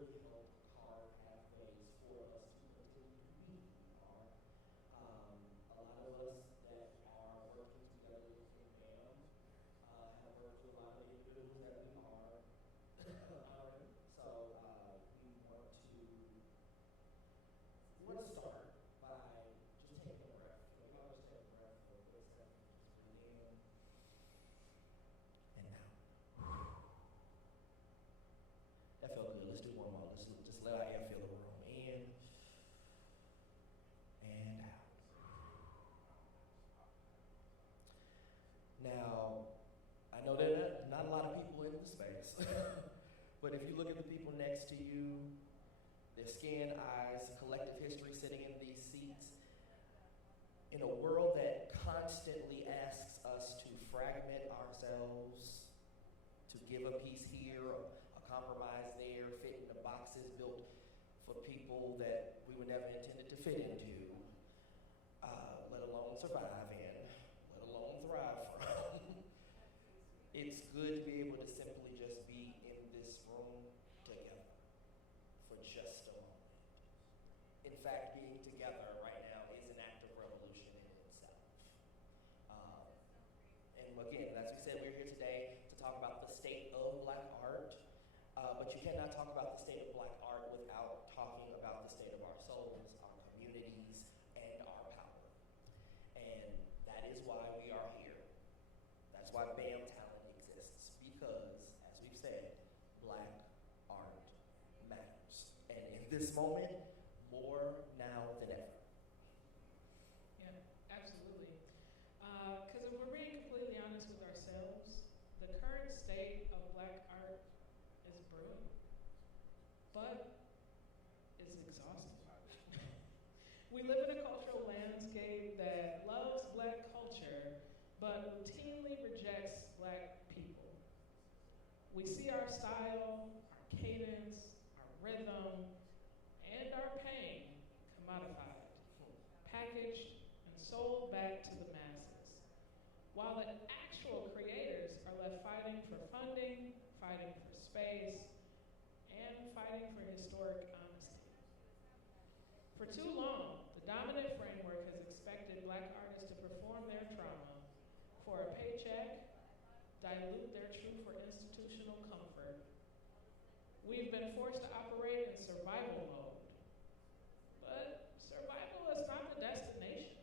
really help carve pathways for us to continue to be who we are. A lot of us that are working together within BAM have worked with a lot of individuals that we are honoring. So we want to start by just taking a breath. Can we all just take a breath for a quick second? Just breathe in and out. That felt good. Let's do one more. Let's just let our air fill the room. In and out. Now, I know there are not a lot of people in the space, but if you look at the people next to you, their skin, eyes, collective history sitting in these seats, in a world that constantly asks us to fragment ourselves, to give a piece here, a compromise there, fit into boxes built for people that we were never intended to fit into, let alone survive in, let alone thrive from. It's good to be able to simply just be in this room together for just a moment. In fact, being together right now is an act of revolution in itself. And again, as we said, we're here today to talk about the state of Black art, but you cannot talk about the state of Black art without talking about the state of our souls, our communities, and our power. And that is why we are here. That's why BAM Talent exists, because, as we've said, Black art matters. And in this moment, more now than ever. Yeah, absolutely. Because if we're being completely honest with ourselves, the current state of Black art is brilliant, but it's exhausting. We live in a cultural landscape that loves Black culture, but routinely rejects Black people. We see our style, our cadence, our rhythm, and our pain commodified, packaged, and sold back to the masses, while the actual creators are left fighting for funding, fighting for space, and fighting for historic honesty. For too long, the dominant framework has expected Black artists to perform their trauma for a paycheck, dilute their truth for institutional comfort. We've been forced to operate in survival mode, but survival is not the destination.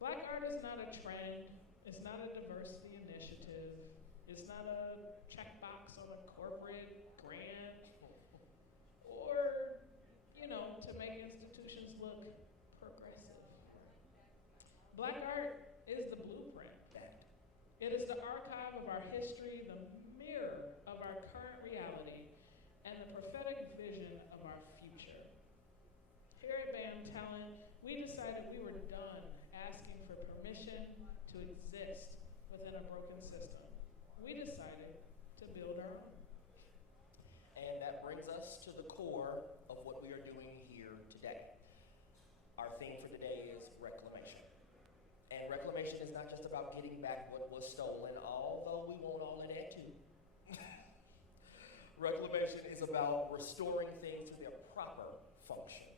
Black art is not a trend, it's not a diversity initiative, it's not a checkbox on a corporate grant, or, to make institutions look progressive. Black art is the blueprint. It is the archive of our history, the mirror of our current reality, and the prophetic vision of our future. Here at BAM Talent, we decided we were done asking for permission to exist within a broken system. We decided to build our own. And that brings us to the core of what we are doing here today. Our theme for today is reclamation. And reclamation is not just about getting back what was stolen, although we want all of that too. Reclamation is about restoring things to their proper function.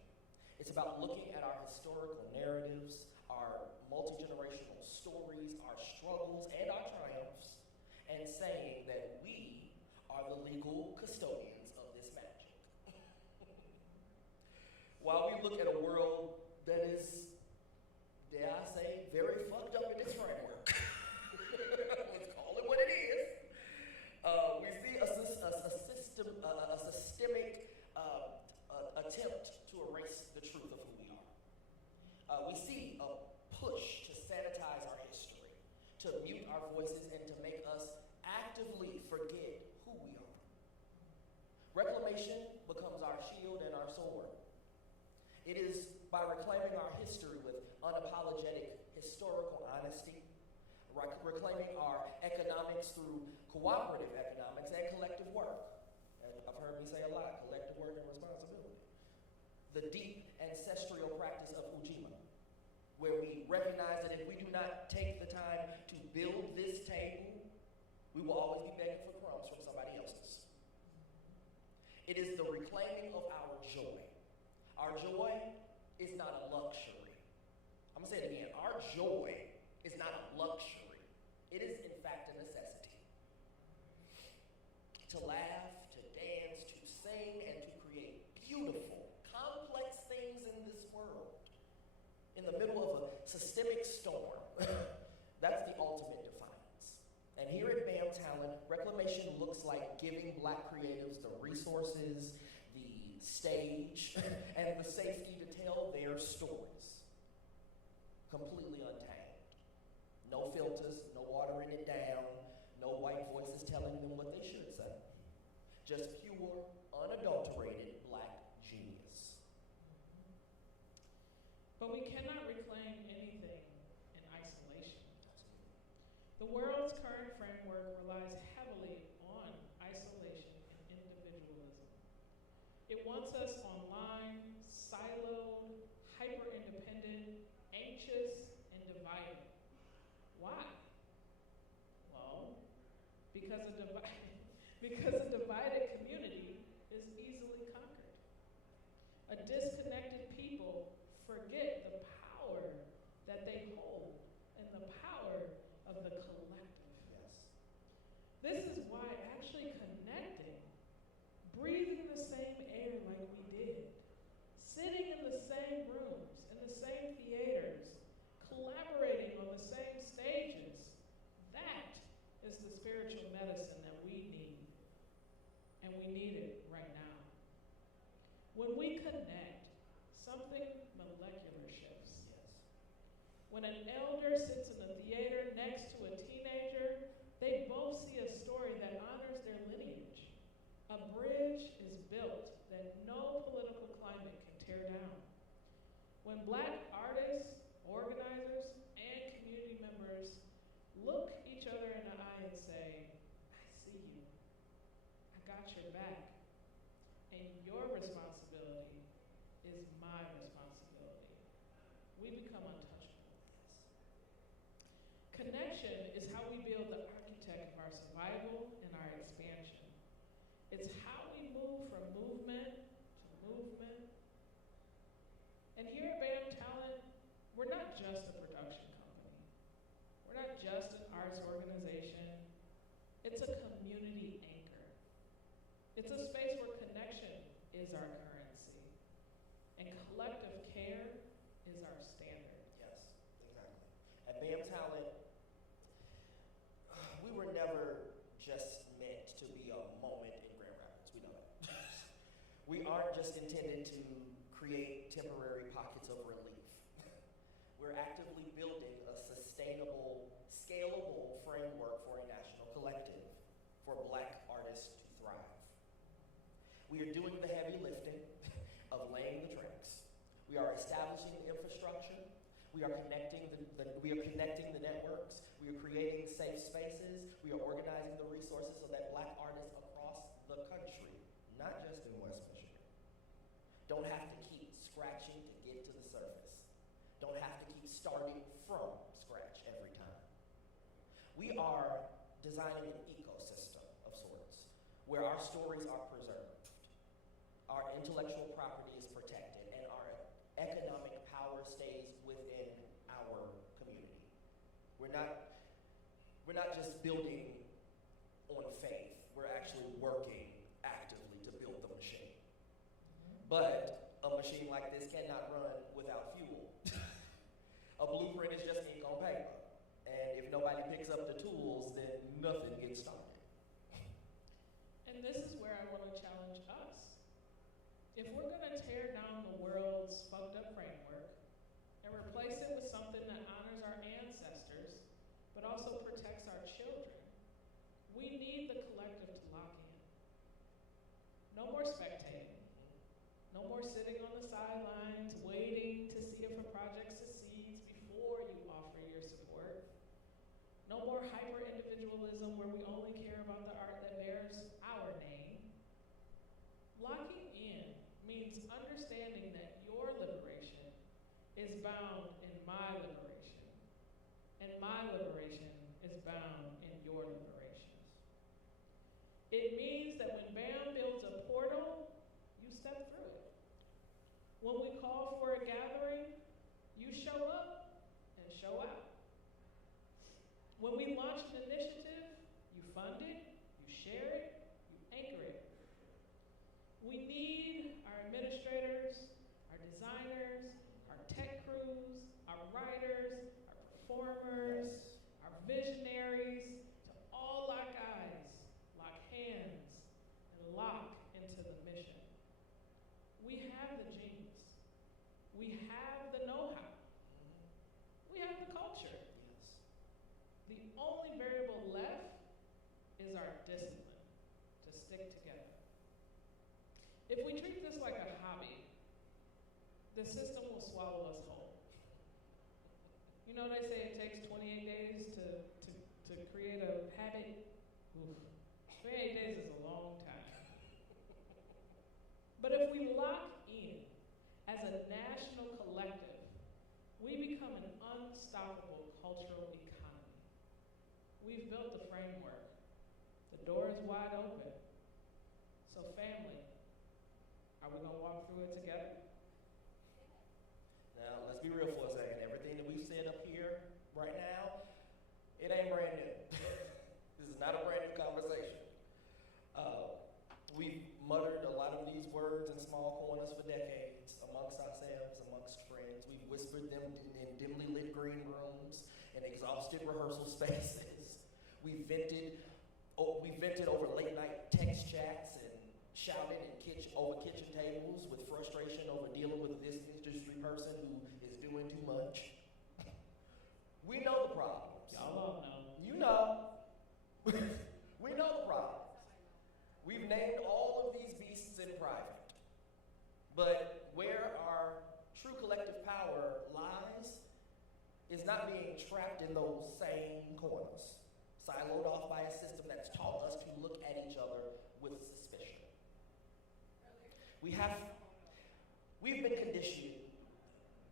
It's about looking at our historical narratives, our multi-generational stories, our struggles, and our triumphs, and saying that we are the legal custodians of this magic. While we look at a world that is, dare I say, very fucked up in its framework, let's call it what it is, we see a systemic attempt to erase the truth of who we are. We see a push to sanitize our history, to mute our voices, and to make us actively forget who we are. Reclamation becomes our shield and our sword. It is by reclaiming our history with unapologetic historical honesty, reclaiming our economics through cooperative economics and collective work. And I've heard me say a lot, collective work and responsibility. The deep ancestral practice of Ujima, where we recognize that if we do not take the time to build this table, we will always be begging for crumbs from somebody else's. It is the reclaiming of our joy. Our joy is not a luxury. I'm going to say it again. Our joy is not a luxury. It is, in fact, a necessity. To laugh, to dance, to sing, and to create beautiful, complex things in this world. In the middle of a systemic storm. That's the ultimate defiance. And here at BAMTalent, reclamation looks like giving Black creatives the resources, the stage, and the safety to tell their stories. Completely untamed. No filters, no watering it down, no white voices telling them what they should say. Just pure, unadulterated Black genius. But we cannot reclaim anything in isolation. The world's current framework relies heavily on isolation and individualism. It wants us online, siloed, hyper-independent, anxious, and divided. Why? Well, because a divided community is easily conquered. A disconnected people forget the power that they hold and the power of the collective. Yes. This is why actually connecting, breathing the same air like we did, sitting in the same rooms, in the same theaters, collaborating on the same stages, that is the spiritual medicine that we need. And we need it right now. When we connect, something molecular shifts. Yes. When an elder sits in the theater next to a teenager, they both see a story that honors their lineage. A bridge is built that no political climate can tear down. When Black artists, organizers, and community members look each other in the eye and say, I see you, I got your back, and your responsibility is my responsibility, we become untouchable. Connection is how we build the architect of our survival and our expansion. It's how we move from movement to movement. And here at BAMTalent, we're not just a production company. We're not just an arts organization. It's a community anchor. It's a space where connection is our currency, and collective care is our standard. Yes, exactly. At BAMTalent, we were never just meant to be a moment in Grand Rapids. We know that. We aren't just intended to create temporary pockets of relief. We're actively building a sustainable, scalable framework for a national collective for Black artists to thrive. We are doing the heavy lifting of laying the tracks. We are establishing the infrastructure. We are connecting the networks. We are creating safe spaces. We are organizing the resources so that Black artists across the country, not just in West Michigan, don't have to keep scratching to get to the surface. Don't have to keep starting from scratch every time. We are designing an ecosystem of sorts where our stories are preserved, our intellectual property is protected, and our economic power stays within our community. We're not just building on faith. We're actually working actively to build the machine. But a machine like this cannot run without fuel. A blueprint is just ink on paper. And if nobody picks up the tools, then nothing gets started. And this is where I want to challenge us. If we're going to tear down the world's fucked up framework and replace it with something that honors our ancestors, but also protects our children, we need the collective to lock in. No more spectating. No more sitting on the sidelines waiting to see if a project succeeds before you offer your support. No more hyper-individualism where we only care about the art that bears our name. Locking in means understanding that your liberation is bound in my liberation, and my liberation is bound in your liberation. It means that when BAM builds a portal When we launch an initiative, you fund it, you share it, you anchor it. We need our administrators, our designers, our tech crews, our writers, our performers, our visionaries to all lock eyes, lock hands, and lock into the mission. We have the genius. We have the know-how. We have the culture. The only variable left is our discipline to stick together. If we treat this like a hobby, the system will swallow us whole. You know, they say it takes 28 days to create a habit. Oof. 28 days is a long time. But if we lock in as a national collective, we become an unstoppable cultural economy. We've built the framework. The door is wide open. So family, are we gonna walk through it together? Now, let's be real for a second. Everything that we've said up here right now, it ain't brand new. This is not a brand new conversation. We've muttered a lot of these words in small corners for decades, amongst ourselves, amongst friends. We've whispered them in dimly lit green rooms and exhausted rehearsal spaces. We vented over late night text chats and shouted over kitchen tables with frustration over dealing with this industry person who is doing too much. We know the problems. Y'all all know. You know. We know the problems. We've named all of these beasts in private. But where our true collective power lies is not being trapped in those same corners, siloed off by a system that's taught us to look at each other with suspicion. We've been conditioned,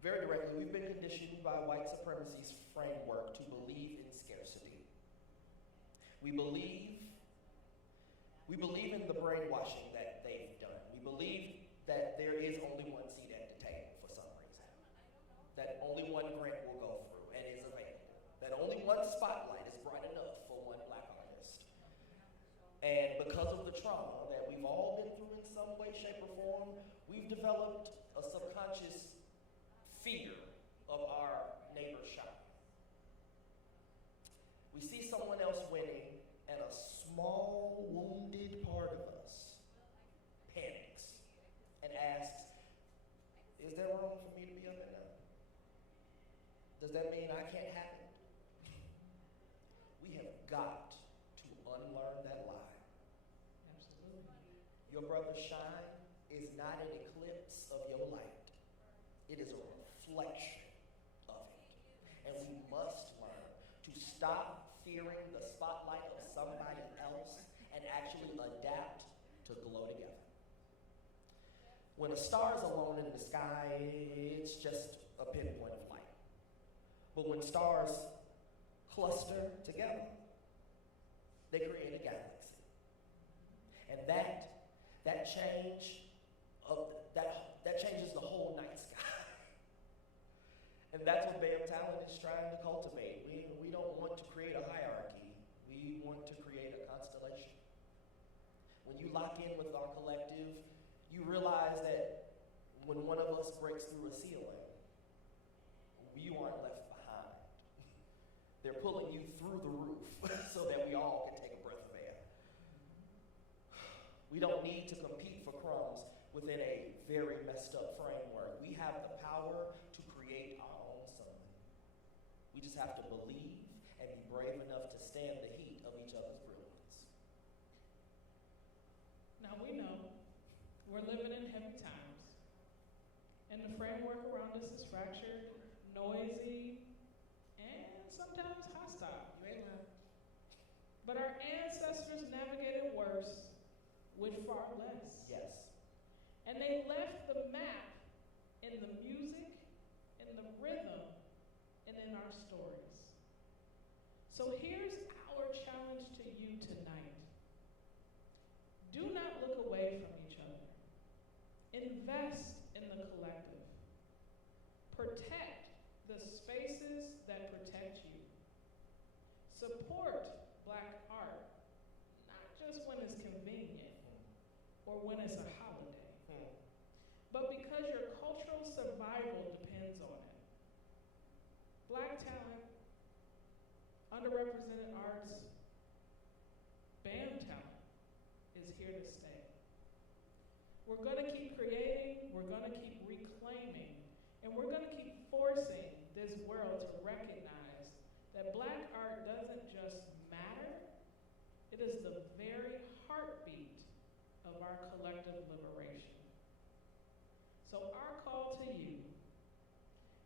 very directly, we've been conditioned by white supremacy's framework to believe in scarcity. We believe in the brainwashing that they've done. We believe that there is only one seat at the table for some reason. That only one grant will go through and is available. That only one spotlight is bright enough for one black artist. And because of the trauma that we've all been through in some way, shape, or form, we've developed a subconscious fear of our neighbor shine. We see someone else winning, and a small, wounded part of us panics and asks, is there room for me to be up in that? Does that mean I can't have it? We have got to unlearn that lie. Absolutely. Your brother's shine is not an eclipse of your light. It is a reflection of it. And we must learn to stop fearing the spotlight of somebody else and actually adapt to glow together. When a star is alone in the sky, it's just a pinpoint of light. But when stars cluster together, they create a galaxy. And that changes the whole night sky. And that's what BAMTalent is trying to cultivate. We don't want to create a hierarchy. We want to create a constellation. When you lock in with our collective, you realize that when one of us breaks through a ceiling, you aren't left behind. They're pulling you through the roof so that we all can take a breath of air. We don't need to compete for crumbs within a very messed up framework. We have the power to create our own sun. We just have to believe and be brave enough to stand the heat of each other's brilliance. Now we know we're living in heavy times, and the framework around us is fractured, noisy, and sometimes hostile. You ain't lying. But our ancestors navigated worse with far less. Yes. And they left the map in the music, in the rhythm, and in our stories. So here's our challenge to you tonight. Do not look away from each other. Invest in the collective. Protect the spaces that protect you. support Black art, not just when it's convenient or when it's a holiday, but because your cultural survival depends on it. Black talent, underrepresented arts, BAM talent is here to stay. We're gonna keep creating, we're gonna keep reclaiming, and we're gonna keep forcing this world to recognize that Black art doesn't just matter, it is the very heartbeat of our collective liberation. So our call to you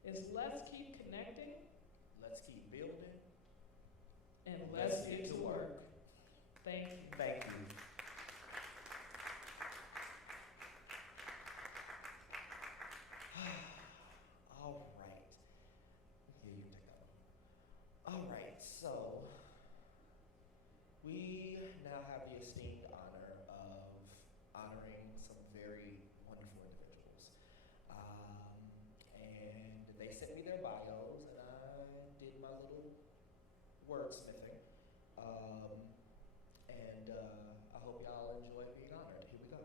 is let's keep connecting, let's keep building, and let's get to work. Thank you. Thank you. All right. Yeah, you can take that one. All right, so we now have the esteemed honor of honoring some very wonderful individuals. And they sent me their bios, and I did my little wordsmithing. I hope y'all enjoy being honored. Here we go.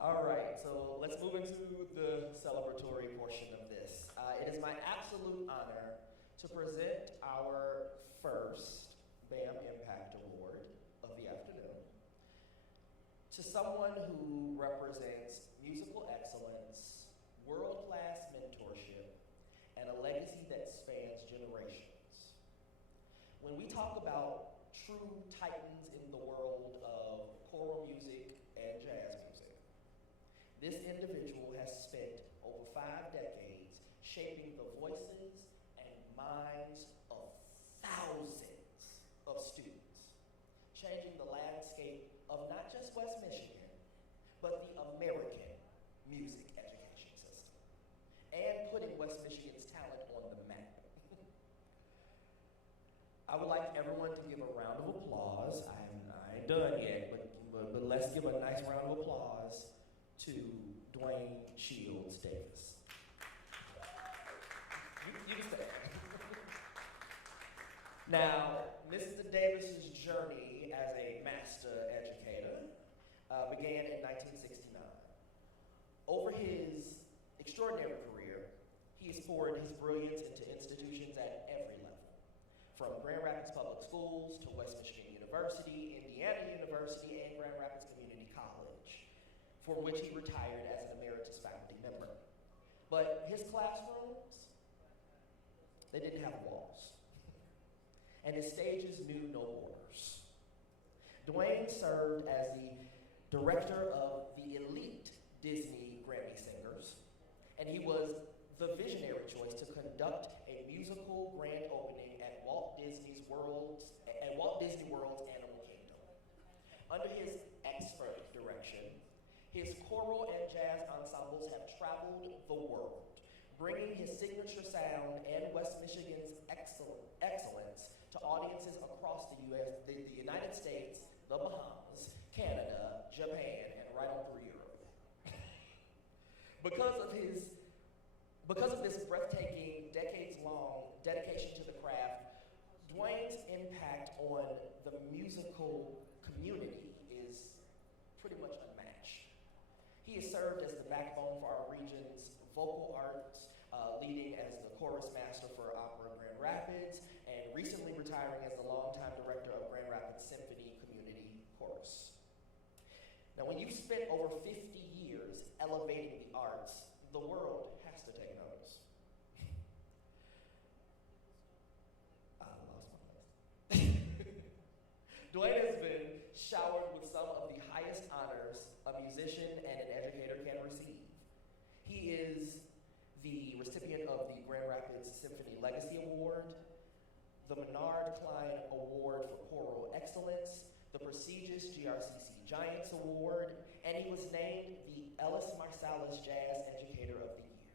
All right, so let's move into the celebratory portion of this. It is my absolute honor to present our first BAM Impact Award of the afternoon to someone who represents musical excellence, world-class mentorship, and a legacy that spans generations. When we talk about true titans in the world of choral music and jazz music, this individual has spent over 5 decades shaping the voices and minds of thousands of students, changing the landscape of not just West Michigan, but the American music education system, and putting West Michigan's talent on the map. I would like everyone to give a round of applause. I ain't done yet, but let's give a nice round of applause to Dwayne Shields Davis. You can stay. Now, Mr. Davis's journey as a master educator began in 1969. Over his extraordinary career, he has poured his brilliance into institutions at every level, from Grand Rapids Public Schools to West Michigan University, Indiana University, and Grand Rapids Community College, for which he retired as an emeritus faculty member. But his classrooms, they didn't have walls. And his stages knew no borders. Dwayne served as the director of the elite Disney Grammy Singers, and he was the visionary choice to conduct a musical grand opening at Walt Disney World's Animal Kingdom. Under his expert direction, his choral and jazz ensembles have traveled the world, bringing his signature sound and West Michigan's excellence to audiences across the United States, the Bahamas, Canada, Japan, and right on through Europe. Because of this breathtaking, decades-long dedication to the craft, Dwayne's impact on the musical community is pretty much unmatched. He has served as the backbone for our region's vocal arts, leading as the chorus master for Opera Grand Rapids, and recently retiring as the longtime director of Grand Rapids Symphony Community Chorus. Now, when you've spent over 50 years elevating the arts, the world has to take notice. I lost my place. Dwayne has been showered with some of the highest honors a musician and an educator can receive. He is the recipient of the Grand Rapids Symphony Legacy Award, the Menard Klein Award for Choral Excellence, the prestigious GRCC Giants Award, and he was named the Ellis Marsalis Jazz Educator of the Year.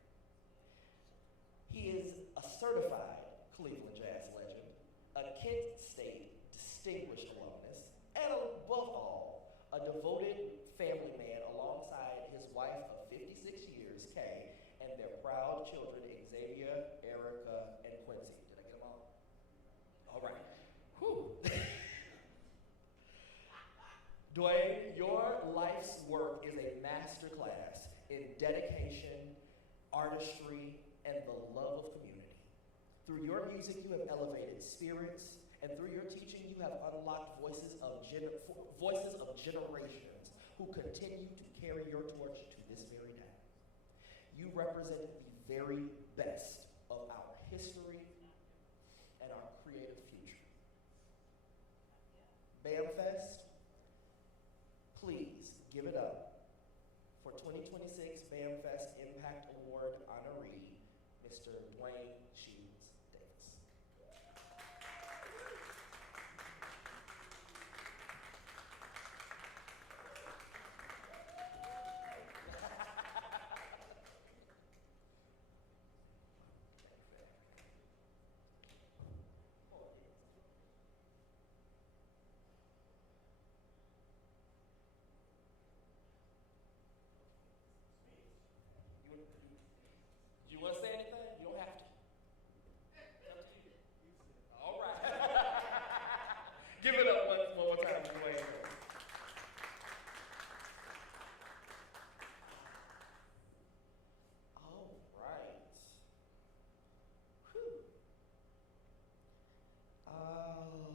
He is a certified Cleveland Jazz legend, a Kent State Distinguished Alumnus, and above all, a devoted family man alongside his wife of 56 years, Kay, and their proud children, Xavier, Erica, and Quincy. Did I get them all? Dwayne, your life's work is a masterclass in dedication, artistry, and the love of community. Through your music, you have elevated spirits, and through your teaching, you have unlocked voices of generations who continue to carry your torch to this very day. You represent the very best of our history and our creative future. BAMFest, please give it up for 2026 BAMFest Impact Award honoree, Mr. Dwayne Shields Davis. You want to say anything? You don't have to. It's up to you. All right. Give it up one more time, Dwayne. All right. Whew.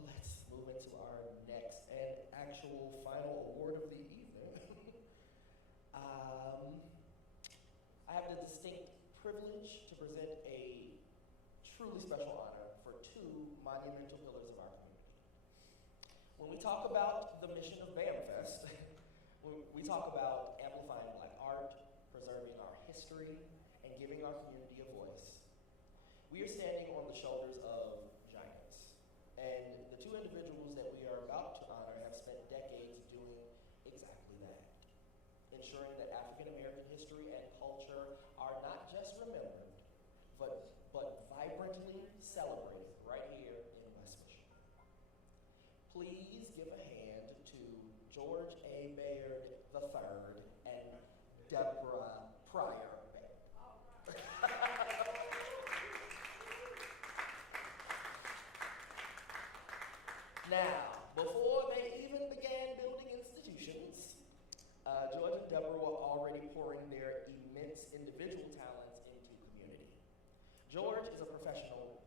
Let's move into our next and actual final award of the evening. I have the distinct privilege to present a truly special honor for two monumental pillars of our community. When we talk about the mission of BAMFest, we talk about amplifying Black art, preserving our history, and giving our community a voice. We are standing on the shoulders of giants, and the two individuals that we are about to honor have spent decades doing exactly that, ensuring that African American history and culture are not just remembered, but vibrantly celebrated right here in West Michigan. Please give a hand to George A. Baird III and Deborah Pryor Baird. Now, before they even began building institutions, George and Deborah were already pouring their immense individual talents into community. George is a professional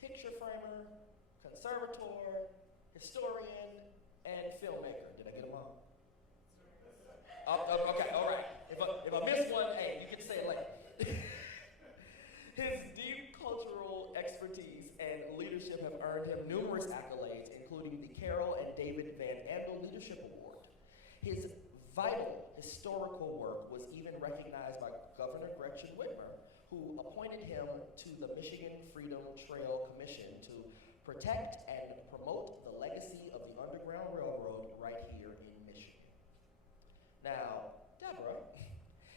picture framer, conservator, historian, and filmmaker. Did I get them all? Okay, all right. If I missed one, hey, you can say it later. His deep cultural expertise and leadership have earned him numerous accolades, including the Carol and David Van Andel Leadership Award. His vital historical work was even recognized by Governor Gretchen Whitmer, who appointed him to the Michigan Freedom Trail Commission to protect and promote the legacy of the Underground Railroad right here in Michigan. Now, Deborah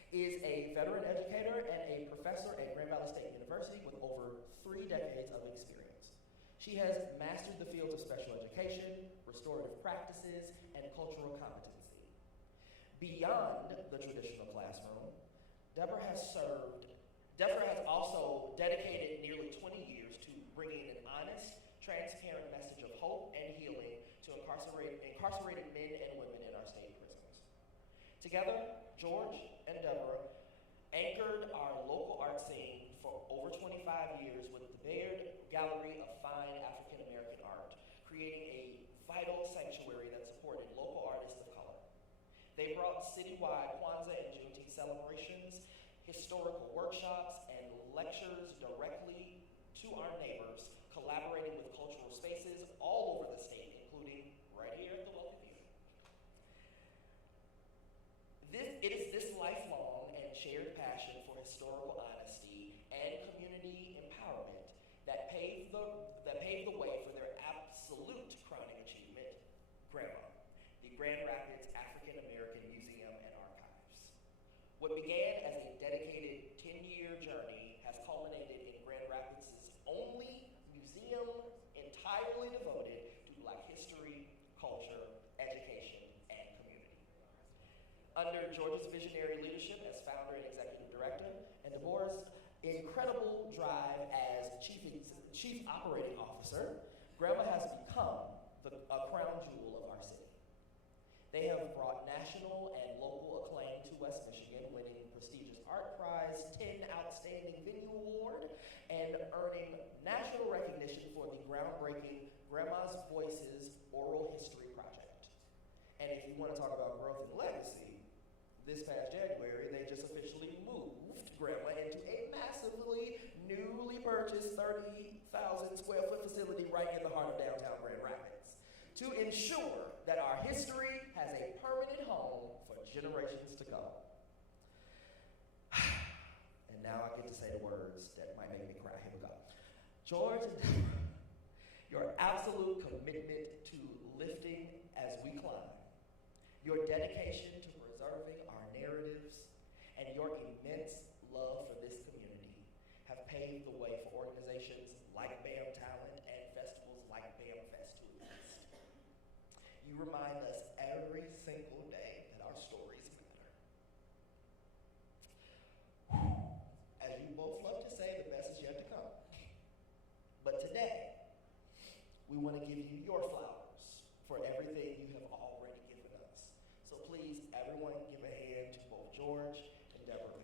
is a veteran educator and a professor at Grand Valley State University with over 3 decades of experience. She has mastered the fields of special education, restorative practices, and cultural competency. Beyond the traditional classroom, Deborah has also dedicated nearly 20 years to bringing an honest, transparent message of hope and healing to incarcerated men and women in our state prisons. Together, George and Deborah anchored our local art scene for over 25 years with the Baird Gallery of Fine African American Art, creating a vital sanctuary that supported local artists of color. They brought citywide Kwanzaa and Juneteenth celebrations, historical workshops, and lectures directly to our neighbors, collaborating with cultural spaces all over the state, including right here at the Wealthy View. It is this lifelong and shared passion for historical honesty and community empowerment that paved the way for their absolute crowning achievement, GRAMA, the Grand Rapids African American Museum and Archives. What began as a dedicated 10-year journey has culminated in Grand Rapids' only museum entirely devoted to Black history, culture, education, and community. Under George's visionary leadership as founder and executive director, and Deborah's incredible drive as chief operating officer, GRAMA has become a crown jewel of our city. They have brought national and local acclaim to West Michigan, winning prestigious Art Prize, 10 Outstanding Venue Award, and earning national recognition for the groundbreaking Grandma's Voices Oral History Project. And if you want to talk about growth and legacy, this past January, they just officially moved Grandma into a massively newly purchased 30,000 square foot facility right in the heart of downtown Grand Rapids to ensure that our history has a permanent home for generations to come. And now I get to say the words that might make me cry. Here we go. George, your absolute commitment to lifting as we climb, your dedication to preserving our narratives, and your immense love for this community have paved the way for organizations like BAM Talent and festivals like BAM Fest to exist. You remind us every single day that our stories matter. As you both love to say, the best is yet to come. But today, we want to give you your flowers for everything you have already given us. So please, everyone, give a hand to both George and Deborah Lee.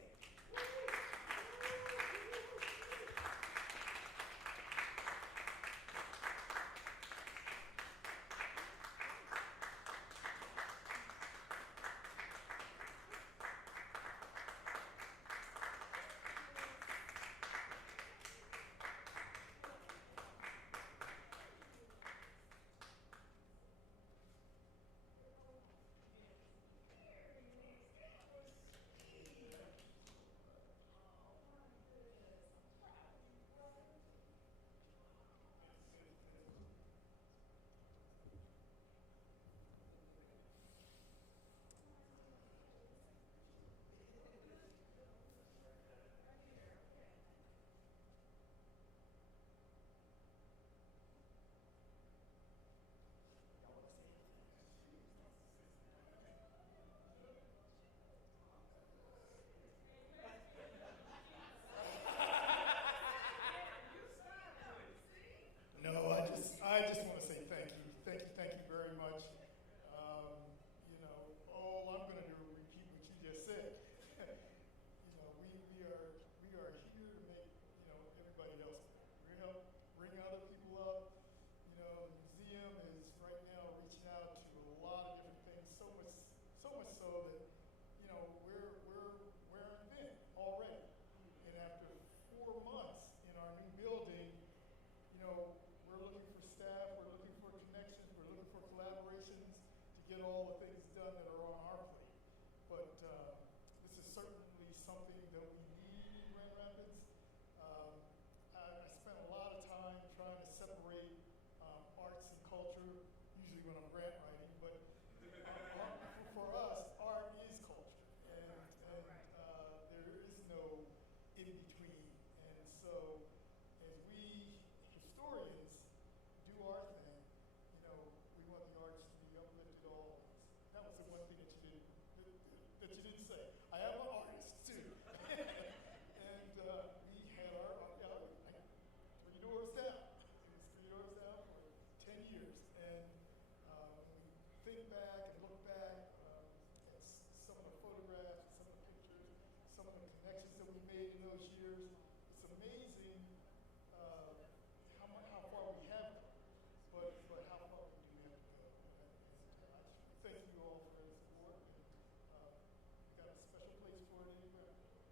No, I just want to say thank you. Thank you very much. All I'm going to do is repeat what you just said. We are here to make, everybody else better. We help bring other people up. The museum is right now reaching out to a lot of different things, so much so that, we're an event already. And after 4 months in our new building, we're looking for staff, we're looking for connections, we're looking for collaborations to get all the things done that are on our plate. But this is certainly something that we need in Grand Rapids. I spent a lot of time trying to separate arts and culture, usually when I'm grant writing, but for us, art is culture, and there is no in between. And so, as we historians do our thing, we want the arts to be uplifted always. That was the one thing that you didn't say. I am an artist too, and we had our 3 doors down. It was 3 doors down for 10 years, and when we think back and look back at some of the photographs, some of the pictures, some of the connections that we made in those years, it's amazing how far we have come, but how far we do have to go. And I just thank you all for your support, and we got a special place for it in Grand Rapids.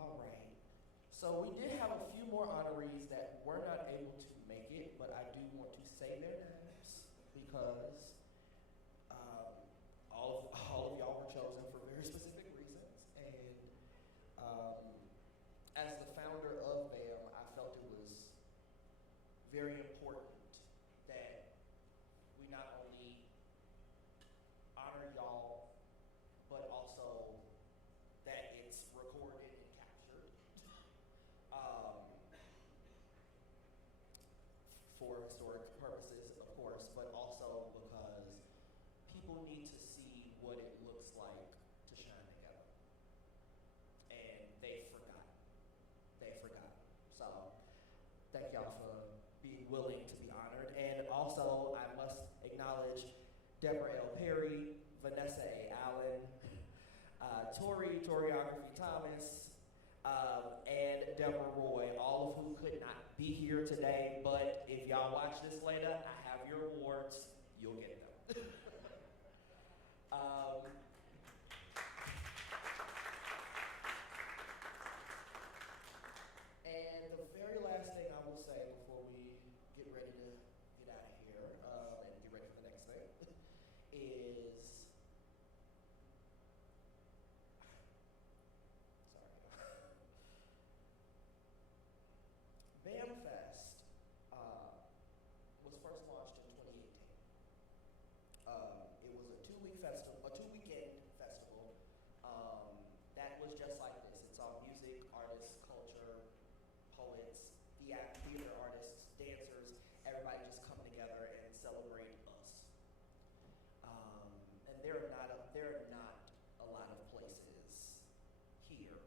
All right. So we did have a few more honorees that were not able to make it, but I do want to say their names because all of y'all were chosen for very specific reasons. And as the founder of BAM, I felt it was very important that we not only honor y'all, but also that it's recorded and captured for historic purposes, of course, but also because Deborah L. Perry, Vanessa A. Allen, Toriography Thomas, and Deborah Roy, all of whom could not be here today, but if y'all watch this later, I have your awards, you'll get them. And the very last thing I will say before we get ready to get out of here and get ready for the next thing is, sorry, BAMFest was first launched in 2018. It was a two-weekend festival that was just like this. It's all music, artists, culture, poets, theater artists, dancers, everybody just come together and celebrate us. And there are not a lot of places here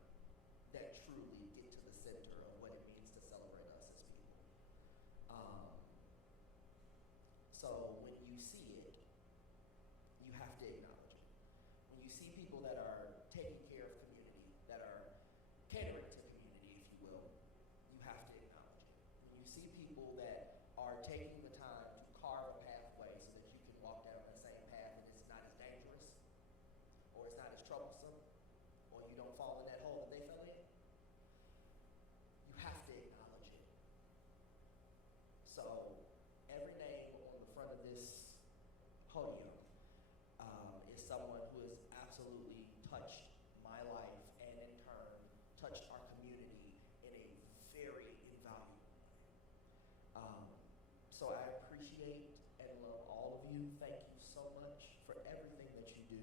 that truly get to the center of what it means to celebrate us as people. So when you see it, you have to acknowledge it. When you see people that are taking care of community, that are catering to community, if you will, you have to acknowledge it. When you see people that are taking the time to carve a pathway so that you can walk down the same path and it's not as dangerous, or it's not as troublesome, or you don't fall in that hole that they fell in, you have to acknowledge it. So every name on the front of this podium is someone who has absolutely touched my life and in turn touched our community in a very invaluable way. So I appreciate and love all of you. Thank you so much for everything that you do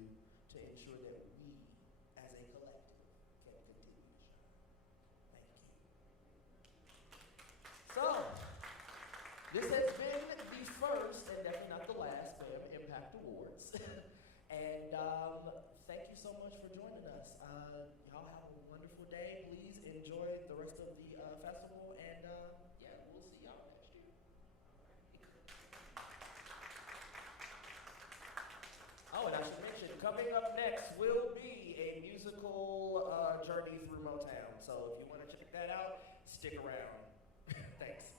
to ensure that we as a collective can continue to shine. Thank you. So, this has been the first and definitely not the last BAM Impact Awards. And thank you so much for joining us. Y'all have a wonderful day. Please enjoy the rest of the festival, and yeah, we'll see y'all next year. Oh, and I should mention, coming up next will be a musical journey through Motown. So if you want to check that out, stick around. Thanks.